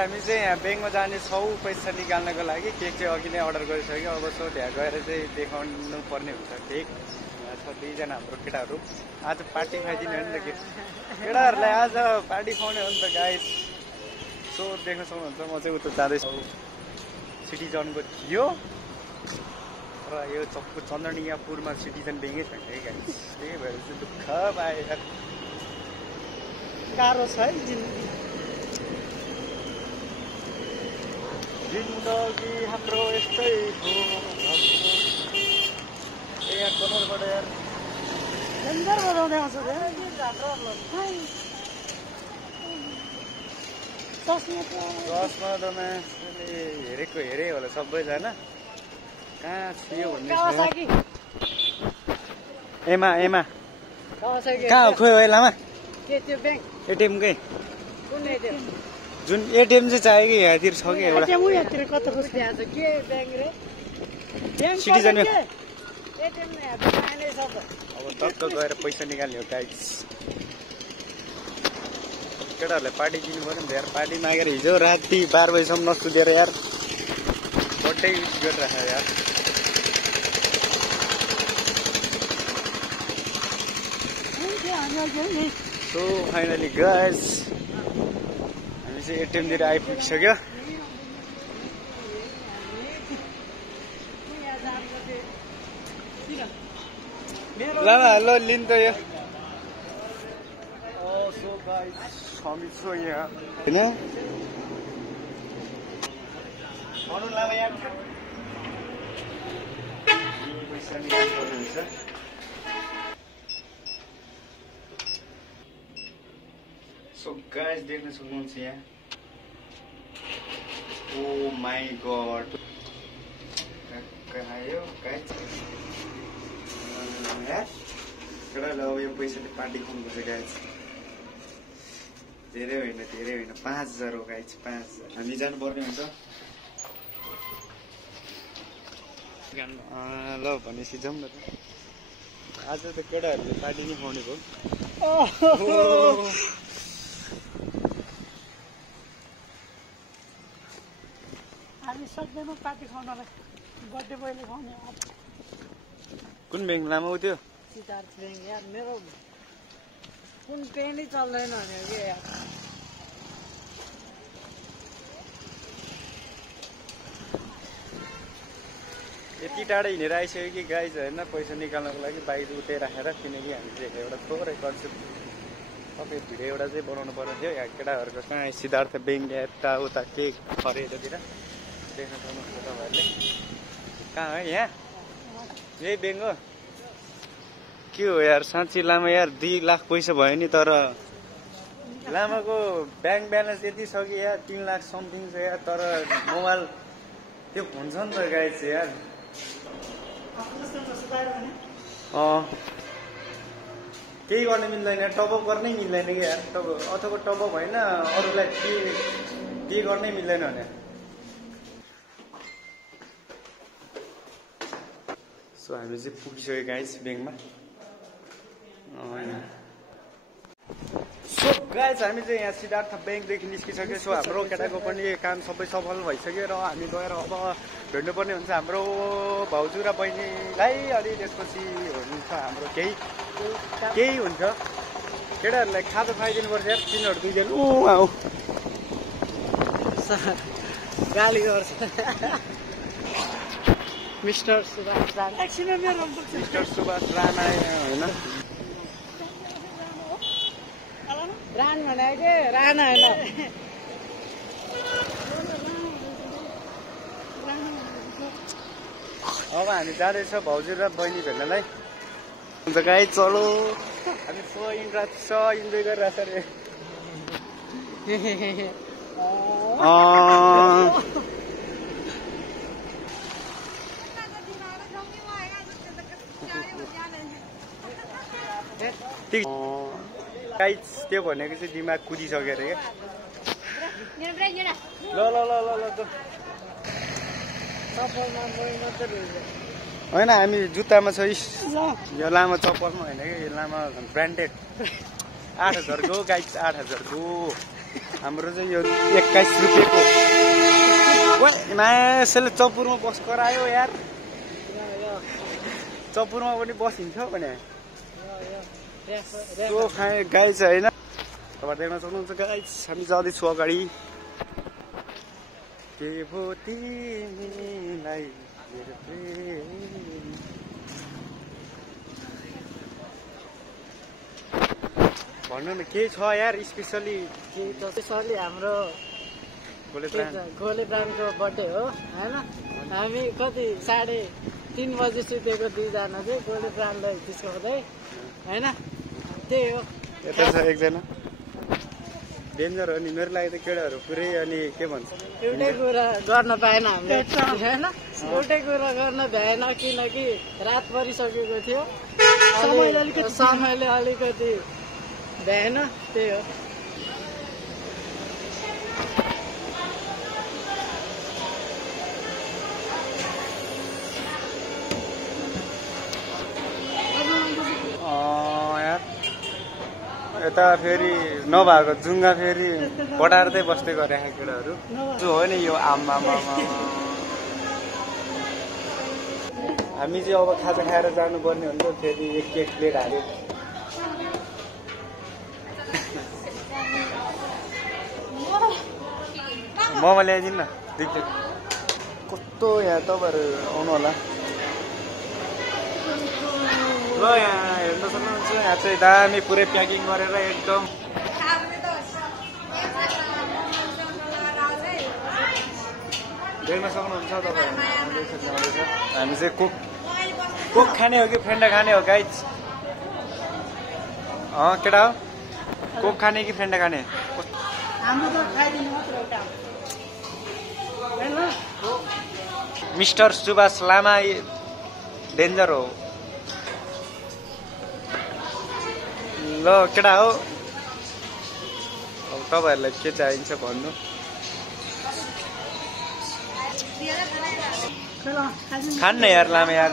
हामी चाहिँ यहाँ ब्याङ्कमा जाने छौँ पैसा निकाल्नको लागि। केक चाहिँ अघि नै अर्डर गरिसक्यो। अब सो त्यहाँ गएर चाहिँ देखाउनु पर्ने हुन्छ केक। यहाँ छ दुईजना हाम्रो केटाहरू। आज पार्टी खाइदिने हो नि त केटाहरूलाई आज पार्टी खुवाउने हो नि त गाइस। सो देख्न सक्नुहुन्छ म चाहिँ उता जाँदैछु। सिटिजनको थियो र यो चन्द्रनियापुरमा सिटिजन ब्याङ्कै छैन है गाइस। त्यही भएर चाहिँ दुःख पाए यार। गाह्रो छ है जिन्दगी। जिन्दगी हाम्रो यस्तै हो। यार कमलबाट यार डेन्जर बजाउँदै आउँछ चस्मा त मान्छेले हेरेको हेरे होला सबैजना। कहाँ थियो भन्ने एमा एमा कहाँ हो खोइ लामा एटिएमकै जुन एटिएम चाहिँ चाहियो कि यहाँतिर छ कि एउटा सिटिजन अब टक्क गएर पैसा निकाल्ने हो गाइस। केटाहरूलाई पार्टी दिनु पर्यो नि त यार। पार्टी मागेर हिजो राति 12 बजीसम्म नसुतेर यार बर्थडे विस गरिराखेको यार। सो फाइनली गाइस हामी चाहिँ एटिएमतिर आइपुगिसक्यो। लामा हेलो लिन त यो। सो गाइस हामी छौँ यहाँ होइन भन्नु लामा यहाँ पैसा निकाल्नु पर्ने हुन्छ। सो गाइस देख्न सक्नुहुन्छ यहाँ। ओ माई गॉड आयो गाइस। केटाले अब यो पैसाले पार्टी खुवाउनुपर्छ गाइस। धेरै होइन 5000 हो गाइस। 5000 हामी जानुपर्ने हुन्छ। ल भनेपछि जाउँ न त। आज त केटाहरूले पार्टी नै खुवाउने भयो। हामी सक्दैनौँ पार्टी खुवाउनलाई। बर्थडे बोयले खुवाउने। कुन ब्याङ्क लामो त्यो सिद्धार्थ ब्याङ्क यार। मेरो कुन पेनै चल्दैन भनेको के यार। यति टाढा हिँडेर आइसक्यो कि गाइज होइन पैसा निकाल्नको लागि बाइक उतै राखेर। किनकि हामी चाहिँ एउटा थोरै कन्सेप्ट सबै भिडियो एउटा चाहिँ बनाउनु पर्ने थियो। यहाँ केटाहरूको कहाँ सिद्धार्थ ब्याङ्क यता उता के खरे यतातिर देख्न सक्नुहुन्छ तपाईँहरूले। कहाँ है यहाँ यही ब्याङ्क हो। के हो यार साँच्ची लामा यार 2 लाख पैसा भयो नि। तर लामाको ब्याङ्क ब्यालेन्स यति छ कि यार 3 लाख समथिङ छ यार। तर मोबाइल त्यो हुन्छ नि त गाइस यार। केही गर्न मिल्दैन। टपअप गर्नै मिल्दैन कि यार। अथवा टपअप होइन अरूलाई के गर्नै मिल्दैन भने। सो हामी चाहिँ पुगिसक्यो गाइस ब्याङ्कमा। सो गाइस हामी चाहिँ यहाँ सिद्धार्थ ब्याङ्कदेखि निस्किसक्यो। सो हाम्रो केटाको पनि काम सबै सफल भइसक्यो र हामी गएर अब भेट्नुपर्ने हुन्छ हाम्रो भाउजू र बहिनीलाई। अनि त्यसपछि हुन्छ हाम्रो केही हुन्छ। केटाहरूलाई खाजा खुवाइदिनुपर्छ यार। तिनीहरू 2 जना आऊ गाली गर्छ। मिस्टर सुभाष राणा मिस्टर सुभाष राणा होइन राण भनेको के राणा होइन। अब हामी जाँदैछ भाउजू र बहिनी भेट्नलाई। हुन्छ गाई चलो हामी इन्जोय गरिरहेछ अरे। त्यो भनेको चाहिँ दिमाग कुदिसक्यो अरे क्या। ल होइन हामी जुत्तामा छ। यो लामा चप्पलमा होइन कि यो लामा ब्रान्डेड 8000 को गाइस 8000 को। हाम्रो चाहिँ यो 21 रुपियाँको मासले चपुरमा बस करायो यार चपुरमा पनि बस हिँड्छ भने त्यो खाए गाई छ होइन तपाईँ देख्न सक्नुहुन्छ गाई हामी जाँदैछु अगाडि के भो तिमीलाई मेरो प्रेम भन्नु न के छ यार स्पेसली हाम्रो गोले ब्रान्डको बर्थडे हो होइन हामी कति 3:30 बजी सुतेको दुईजना चाहिँ गोले ब्रान्डलाई जिस्काउँदै होइन त्यही हो यता छ एकजना डेन्जर हो नि मेरो लागि त केटाहरू पुरै अनि के भन्छ एउटै कुरा गर्न पाएन हामीले होइन एउटै कुरा गर्न भ्याएन किनकि रात परिसकेको थियो समयले अलिकति भ्याएन त्यही हो यता फेरि नभएको जुङ्गा फेरि बढार्दै बस्दै गरेका केटाहरू जो हो नि यो आम्मा हामी चाहिँ अब खाजा खाएर जानुपर्ने हुन्छ फेरि एक प्लेट हाल्यो मोमो ल्याइदिनु न देख्छु कस्तो यहाँ तपाईँहरू आउनु होला ल यहाँ हेर्न सक्नुहुन्छ यहाँ चाहिँ दामी पुरै प्याकिङ गरेर एकदम देख्न सक्नुहुन्छ तपाईँहरू हामी चाहिँ कोक खाने हो कि फेन्डा खाने हो गाइज केटा हो कोक खाने कि फेन्डा खाने मिस्टर सुभाष लामा डेन्जर हो ल केटा हो अब तपाईँहरूलाई के चाहिन्छ भन्नु खान्न यार लामा यार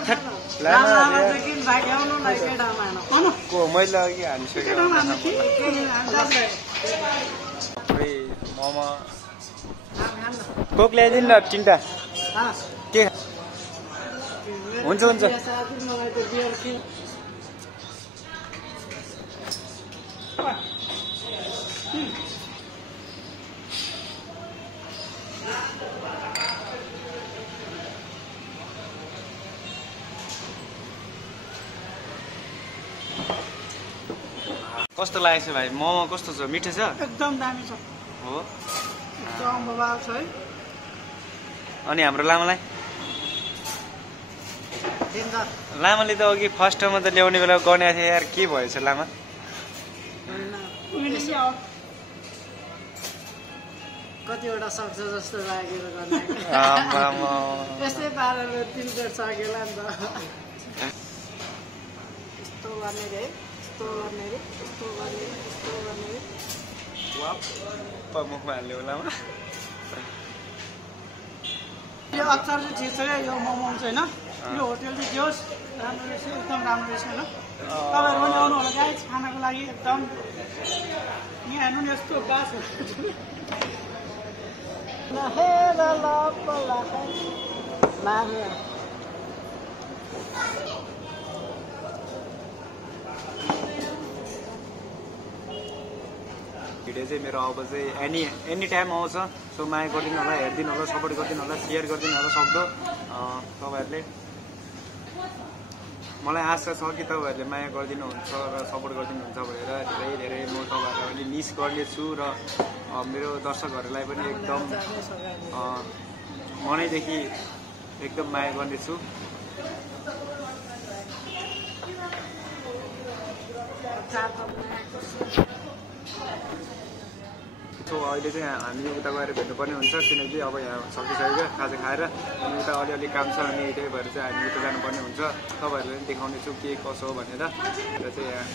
को मैले अघि हानिसकेँ मोमो कोक ल्याइदिनु न 3टा के हुन्छ कस्तो लागेको छ भाइ मोमो कस्तो छ मिठो छ एकदम दामी छ हो एकदम बबाल छ है अनि हाम्रो लामालाई लामाले त अघि फर्स्ट टाइममा त ल्याउने बेला गर्ने थियो यार के भएछ लामा कतिवटा सक्छ जस्तो लागेर गर्ने यस्तै पाराले 3 प्लेट सकेला नि त यस्तो गर्ने रे मुखमा हाल्यो लामा यो अचार चाहिँ चिज छ यो मोमो चाहिँ होइन यो होटेल चाहिँ दियोस् राम्रो रहेछ एकदम राम्रो रहेछ होइन तपाईँहरू पनि आउनु होला गाइस खानाको लागि एकदम यहाँ हेर्नु नि यस्तो बास भिडियो चाहिँ मेरो अब चाहिँ एनी टाइम आउँछ सो माया गरिदिनु होला हेरिदिनु होला सपोर्ट गरिदिनु होला सेयर गरिदिनु होला सक्दो तपाईँहरूले मलाई आशा छ कि तपाईँहरूले माया गरिदिनुहुन्छ र सपोर्ट गरिदिनुहुन्छ भनेर धेरै म तपाईँहरूलाई पनि मिस गर्नेछु र मेरो दर्शकहरूलाई पनि एकदम मनैदेखि एकदम माया गर्नेछु सो अहिले चाहिँ हामीले उता गएर भेट्नुपर्ने हुन्छ किनकि अब यहाँ सकिसक्यो खाजा खाएर अनि उता अलिअलि काम छ अनि त्यही भएर चाहिँ हामी उता जानुपर्ने हुन्छ तपाईँहरूले पनि देखाउनेछु के कसो हो भनेर र चाहिँ यहाँ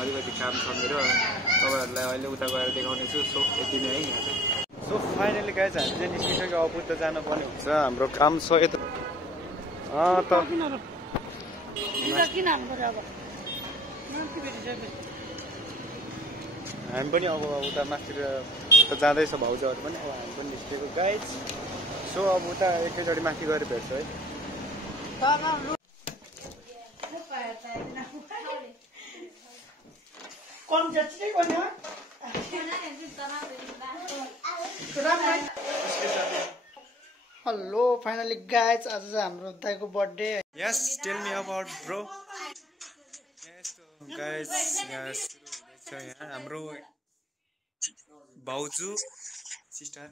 अलिकति काम छ मेरो तपाईँहरूलाई अहिले उता गएर देखाउनेछु सो यति नै है यहाँ चाहिँ सो फाइनली गाइज हामी चाहिँ निस्किसक्यो अब उता जानुपर्ने हुन्छ हाम्रो काम छ यता हामी पनि अब उता माथितिर त जाँदैछ भाउजूहरू पनि, अब हामी पनि निस्केको गाइज। सो अब उता एकैचोटि माथि गएर भेट्छु है। हेलो फाइनली गाइज, आज चाहिँ हाम्रो दाइको birthday. Yes, tell me about bro. Guys यहाँ हाम्रो भाउजू सिस्टर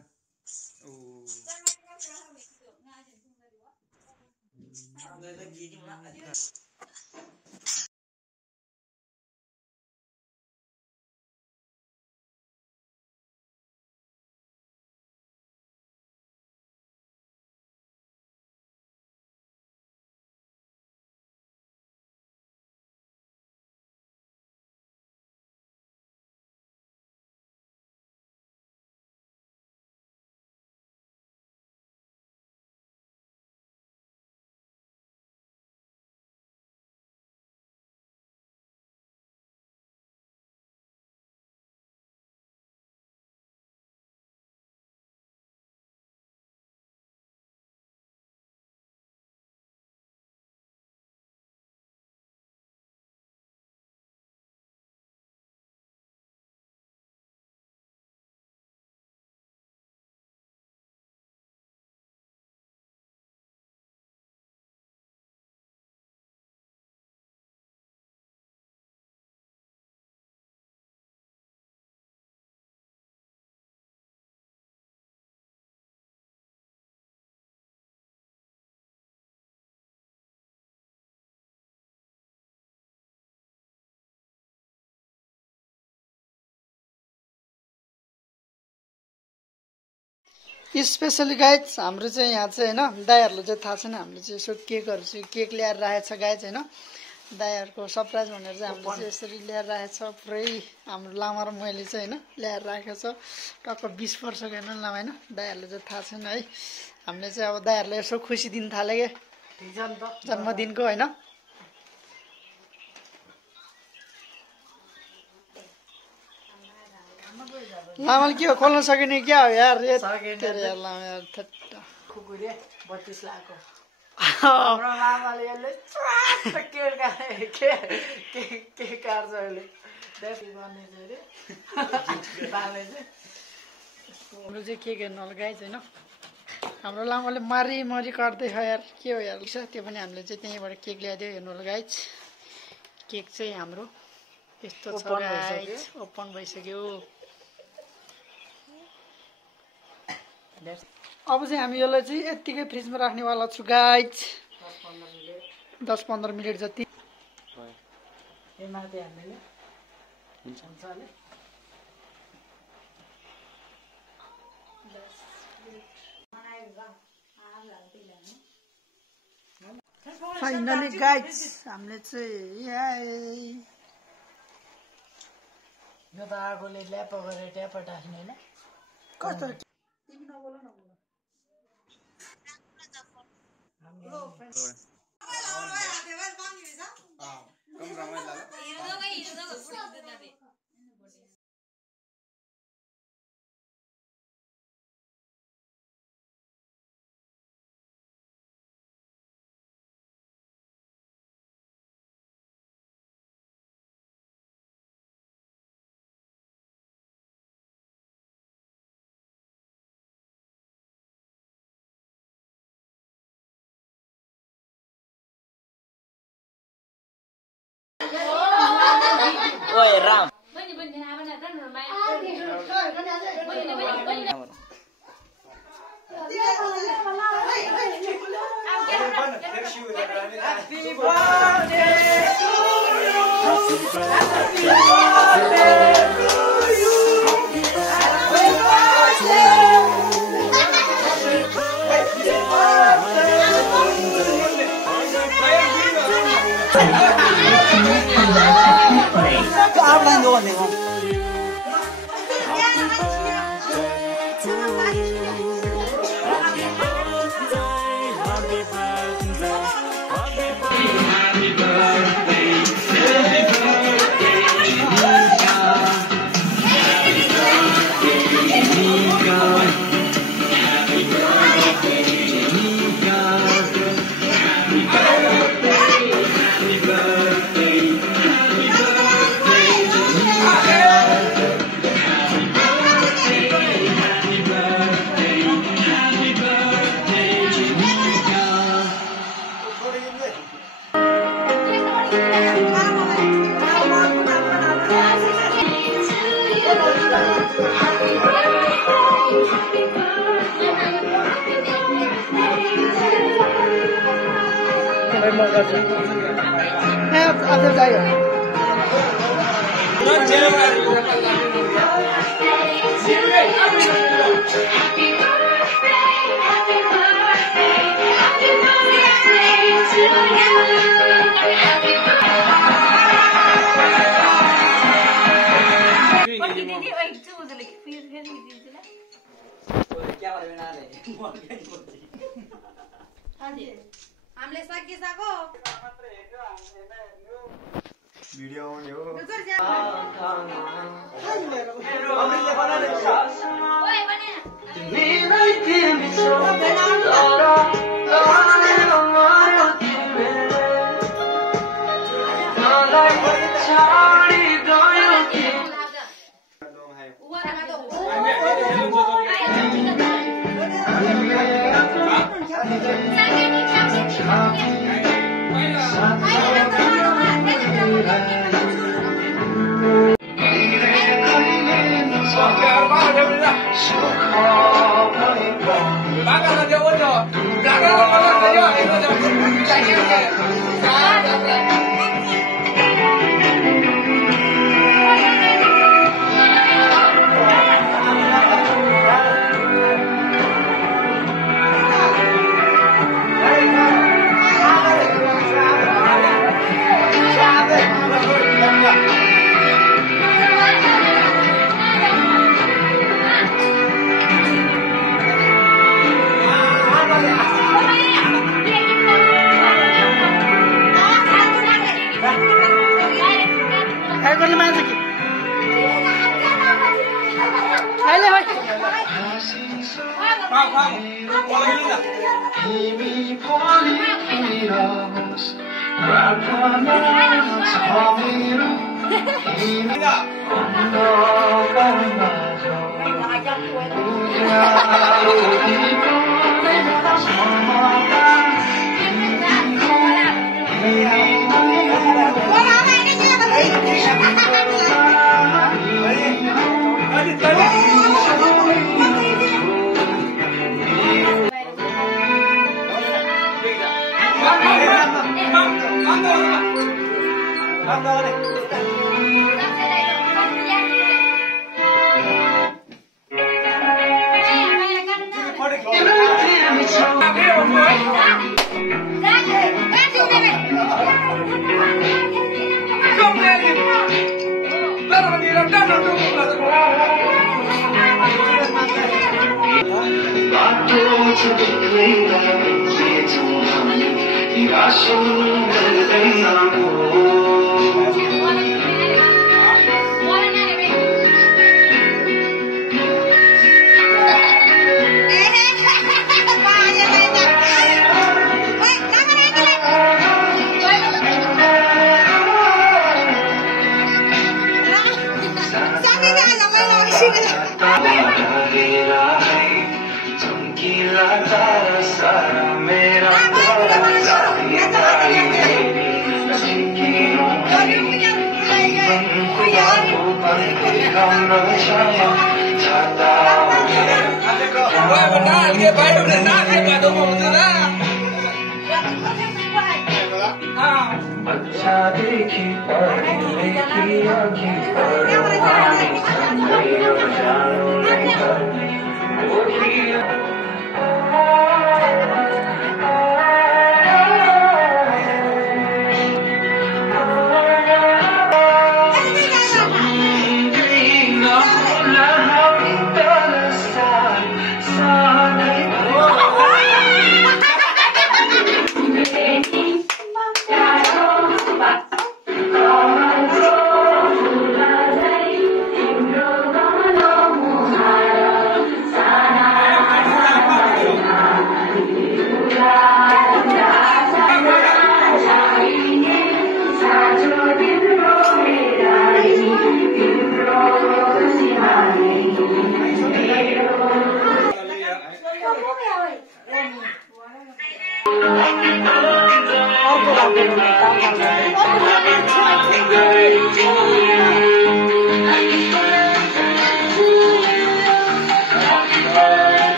स्पेसली गाइज हाम्रो चाहिँ यहाँ चाहिँ होइन दाइहरूलाई चाहिँ थाहा छैन, हामीले चाहिँ यसो केकहरू चाहिँ केक ल्याएर राखेको छ गाइज होइन। दाइहरूको सरप्राइज भनेर चाहिँ हामीले चाहिँ यसरी ल्याएर राखेको छ। पुरै हाम्रो लामा र मैले चाहिँ होइन ल्याएर राखेको छ। टक्क 20 वर्षको हेर्नु लामा होइन, दाइहरूले चाहिँ थाहा छैन है। हामीले चाहिँ अब दाइहरूलाई यसो खुसी दिन थाल्यो क्या जन्मदिनको होइन। लामाले के हो खोल्न सकिने क्या हो यार, लामा यार खुकुरे 32 लाखको हाम्रो लामाले यसले के काट्छ अहिले हाम्रो चाहिँ केक हेर्नु होला गाइज होइन। हाम्रो लामाले मारी काट्दै छ यार, के हो यार त्यो पनि हामीले चाहिँ त्यहीँबाट केक ल्याइदियो हेर्नु होला गाइज। केक चाहिँ हाम्रो यस्तो छ गाइज, ओपन भइसक्यो। अब चाहिँ हामी यसलाई चाहिँ यत्तिकै फ्रिजमा राख्नेवाला छु गाइज, 10-15 मिनट जति। फाइनली गाइज हामीले चाहिँ यो त आगोले ल्याप गरेर ट्याप टाक्ने होइन कस्तो ओए राम अझै चाहियो हामीले सकिसक्यो भिडियो आउने हो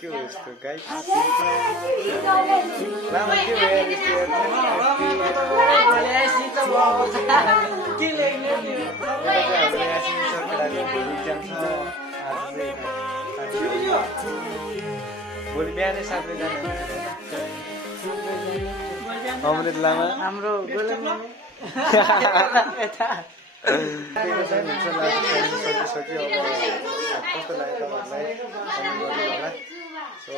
के हो यस्तो गाइस लामा के हो यार यस्तो भोलि बिहानै साथै जानु अमृत लामा हाम्रो गोलेमा सकिसक्यो अब कस्तो लाग्यो तपाईँहरूलाई कमेन्ट गर्नु होला सो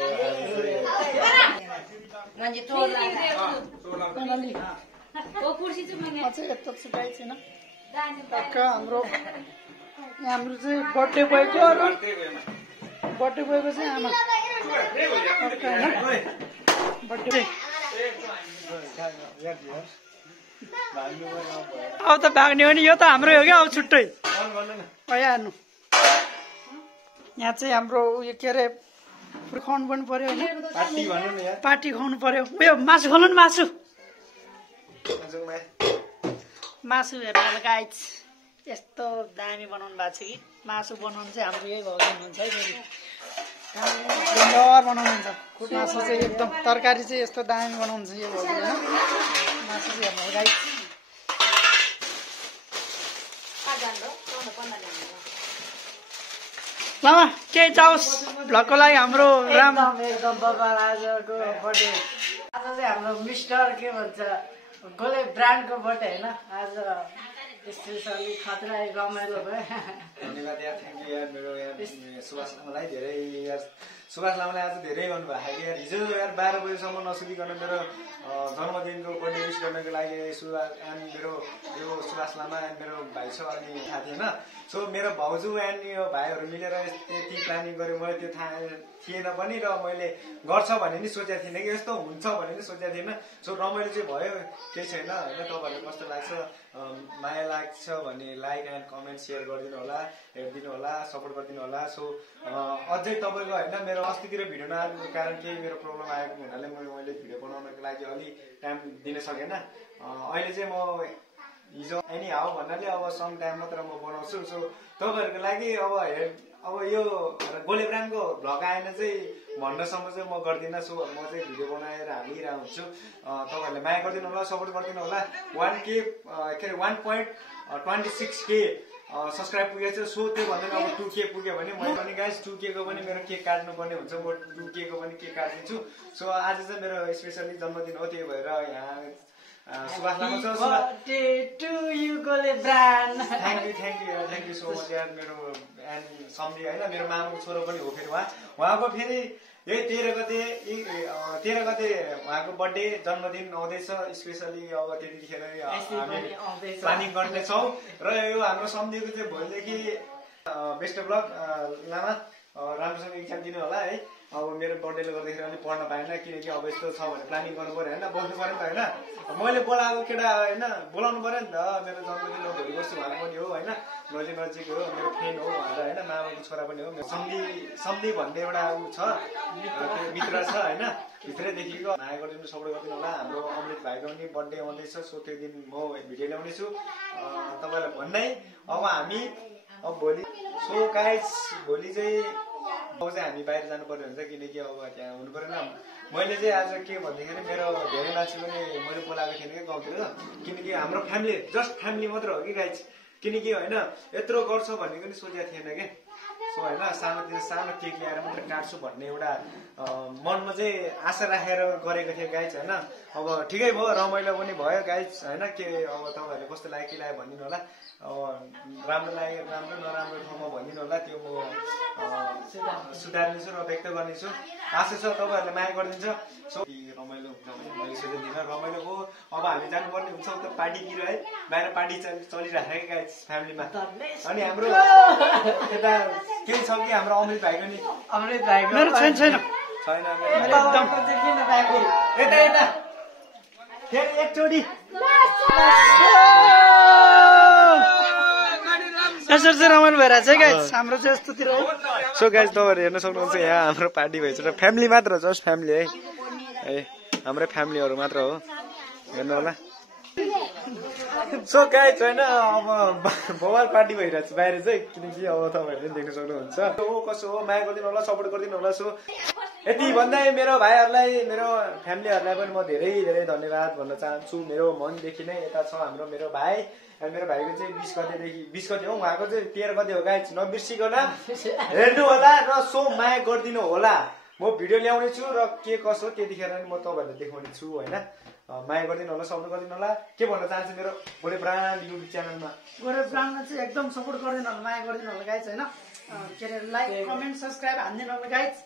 अझै यस्तो छुट्याइ छैन टक्क हाम्रो चाहिँ बर्थडे बोयको र बर्थडे बोयको चाहिँ आमा टक्क होइन बर्थडे अब त भाग्ने हो नि यो त हाम्रै हो क्या अब छुट्टै भइहाल्नु यहाँ चाहिँ हाम्रो उयो के अरे खुवाउनु पनि पर्यो होइन पार्टी खुवाउनु पर्यो उयो मासु खानु नि मासु हेर्नु गाइस यस्तो दामी बनाउनु भएको छ कि मासु बनाउनु चाहिँ हाम्रो यही भाउजू हुनुहुन्छ है फेरि सुन्दर बनाउनुहुन्छ मासु चाहिँ एकदम तरकारी चाहिँ यस्तो दामी बनाउनुहुन्छ यो भाउजू होइन मासु चाहिँ हेर्नु गाइस लामा केही जाओस् भ्लगको लागि हाम्रो राम एकदम बबाल आजको बर्थडे आज चाहिँ हाम्रो मिस्टर के भन्छ गोले ब्रान्डको बर्थडे होइन आज स्पेसली खतरा रमाइलो भयो धन्यवाद यार थ्याङ्क यू यार मेरो यार सुभाष लामालाई धेरै यार सुभाष लामालाई आज धेरै गर्नुभएको कि यार हिजो यार 12 बजीसम्म नसुतिकन मेरो जन्मदिनको बर्थडे विस गर्नको लागि सुभाष एन्ड मेरो यो सुभाष लामा एन्ड मेरो भाइ छ अनि थाहा थिएन सो मेरो भाउजू एन्ड यो भाइहरू मिलेर त्यति प्लानिङ गऱ्यो मैले त्यो थाहा थिएन पनि र मैले गर्छ भन्ने नि सोचेको थिइनँ कि यस्तो हुन्छ भन्ने नि सोचेको थिएन सो रमाइलो चाहिँ भयो केही छैन होइन तपाईँहरूलाई कस्तो लाग्छ माया लाग्छ भन्ने लाइक एन्ड कमेन्ट सेयर गरिदिनु होला हेरिदिनु होला सपोर्ट गरिदिनु होला सो अझै तपाईँको होइन मेरो अस्तितिर भिडियो नआएको कारण केही मेरो प्रब्लम आएको हुनाले मैले भिडियो बनाउनको लागि अलिक टाइम दिन सकेन अहिले चाहिँ म हिजो एनी हाउ भन्नाले अब सम टाइम मात्र म बनाउँछु सो तपाईँहरूको लागि अब यो गोले ब्रान्डको भ्लग आएन चाहिँ भन्नसम्म चाहिँ म गर्दिनँ सो म चाहिँ भिडियो बनाएर हालिरहेको हुन्छु तपाईँहरूले माया गरिदिनु होला सपोर्ट गरिदिनु होला 1K के अरे 1.26K सब्सक्राइब पुगेको छ सो त्यो भन्दा अब 2K पुग्यो भने मैले पनि गाइस 2K को पनि मेरो केक काट्नुपर्ने हुन्छ म 2K को पनि केक काटिदिन्छु सो आज चाहिँ मेरो स्पेसली जन्मदिन हो त्यही भएर यहाँ सुभाष लामा छ टु यु गोले brand thank you so much यार मेरो एन्ड सम्झी होइन मेरो मामाको छोरो पनि हो फेरि उहाँको फेरि यही 13 गते उहाँको बर्थडे जन्मदिन आउँदैछ स्पेसली अब त्यतिखेर हामी प्लानिङ गर्नेछौँ र यो हाम्रो सम्झीको चाहिँ भोलिदेखि बेस्ट अफ लक लामा राम्रोसँग इक्जाम दिनु होला है अब मेरो बर्थडेले गर्दाखेरि अलिक पढ्न पाएन किनकि अब यस्तो छ भने प्लानिङ गर्नु पऱ्यो होइन बोल्नु पऱ्यो नि त होइन मैले बोलाएको केटा होइन बोलाउनु पऱ्यो नि त मेरो जन्मदिन भोलि बस्छु भएको पनि हो होइन नजिक हो मेरो फ्रेन्ड हो भनेर होइन मामाको छोरा पनि हो सम्धी भन्ने एउटा ऊ छ मित्र छ होइन भित्रैदेखिको माया गरिदिनु सपोर्ट गरिदिनु होला हाम्रो अमृत भाइको पनि बर्थडे आउँदैछ सो त्यो दिन म भिडियो ल्याउनेछु तपाईँलाई भन्दै अब हामी अब भोलि सो गाइस भोलि चाहिँ हामी बाहिर जानु पर्ने हुन्छ किनकि अब त्यहाँ हुनु परेन मैले चाहिँ आज के भन्दाखेरि मेरो धेरै मान्छे पनि मैले बोलाएको थिएन कि गाउँतिर किनकि हाम्रो फ्यामिली जस्ट फ्यामिली मात्र हो कि गाइस किनकि होइन यत्रो गर्छ भन्ने पनि सोचेको थिएन कि सो होइन सानो केक ल्याएर मात्रै काट्छु भन्ने एउटा मनमा चाहिँ आशा राखेर गरेको थिएँ गाइस होइन अब ठिकै भयो रमाइलो पनि भयो गाइस होइन के अब तपाईँहरूले कस्तो लाग्यो के लाग्यो भनिदिनु होला राम्रो लाग्यो राम्रो नराम्रो ठाउँमा भनिदिनु होला त्यो म सुधार्नेछु र व्यक्त गर्नेछु आशा छ तपाईँहरूले माया गरिदिन्छ सो रमाइलो हुन्छ भने मैले सोधिदिनँ रमाइलो हो अब हामी जानुपर्ने हुन्छ उता पार्टीतिर है बाहिर पार्टी चलिरहेको गाइस फ्यामिलीमा अनि हाम्रो यता केही छ कि हाम्रो अमृत भाइको नि अमृत भाइको छैन यता फेरि एकचोटि यसरी चाहिँ रमाइलो भइरहेको छ गाइस हाम्रो चाहिँ यस्तोतिर हो सो गाइस तपाईँहरू हेर्न सक्नुहुन्छ यहाँ हाम्रो पार्टी भएछ र फ्यामिली मात्र जस्ट फ्यामिली है हाम्रो फ्यामिलीहरू मात्र हो हेर्नु होला सो गाइज होइन अब बवाल पार्टी भइरहेको छ बाहिर चाहिँ, किनकि अब तपाईँहरूले देख्न सक्नुहुन्छ हो कसो हो, माया गरिदिनु होला, सपोर्ट गरिदिनु होला। सो यति भन्दै मेरो भाइहरूलाई, मेरो फ्यामिलीहरूलाई पनि म धेरै धेरै धन्यवाद भन्न चाहन्छु। मेरो मनदेखि नै यता छ मेरो भाइ, मेरो भाइको चाहिँ 20 गतेदेखि 20 गते हो, उहाँको चाहिँ 13 गते हो गाइज, नबिर्सिकन हेर्नु होला र सो माया गरिदिनु होला। म भिडियो ल्याउने छु र के कसो त्यतिखेर म तपाईँहरूलाई देखाउने छु होइन। माया गरिदिनु होला, सपोर्ट गरिदिनु होला। के भन्न चाहन्छु मेरो गोरे ब्रान्ड युट्युब च्यानलमा, गोरे ब्रान्डमा चाहिँ एकदम सपोर्ट गरिदिनु होला, माया गरिदिनु होला गाइज होइन। के अरे लाइक कमेन्ट सब्सक्राइब हानिदिनु होला गाइज।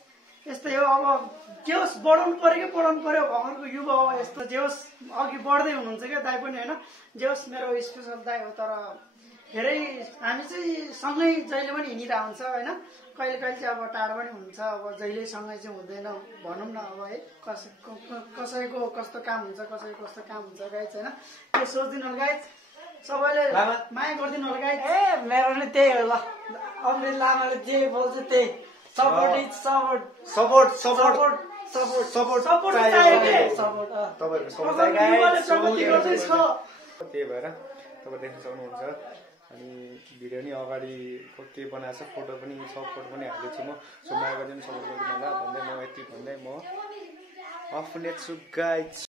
यस्तै हो, अब जे होस् बढाउनु पर्यो कि बढाउनु पर्यो, भगवान्को युवा हो यस्तो। जे होस् अघि बढ्दै हुनुहुन्छ क्या दाइ पनि होइन। जे होस् मेरो स्पेसल दाइ हो, तर धेरै हामी चाहिँ सँगै जहिले पनि हिँडिरहेको हुन्छ होइन। कहिले कहिले चाहिँ अब टाढो पनि हुन्छ, अब जहिले सँगै चाहिँ हुँदैन भनौँ न अब है। कसैको कस्तो काम हुन्छ, कसैको कस्तो काम हुन्छ गाइज होइन। त्यो सोचिदिनु होला गाइज, सबैले माया गरिदिनु होला गाइज। मेरो नि त्यही हो ल, अमृत लामाले जे बोल्छ त्यही। Support is support, support support support support support support चाहियो के? सपोर्ट तपाईँहरूको सपोर्ट युवाले प्रगति गर्दैछ। त्यही भएर तपाईँ देख्न सक्नुहुन्छ। अनि भिडियो नि अगाडि के बनाएको छ, फोटो पनि छ, फोटो पनि हालेको छु म। सो माया गरिदिनु, सपोर्ट गरिदिनु होला भन्दै म यति भन्दै म अफ नेट छु गाइज।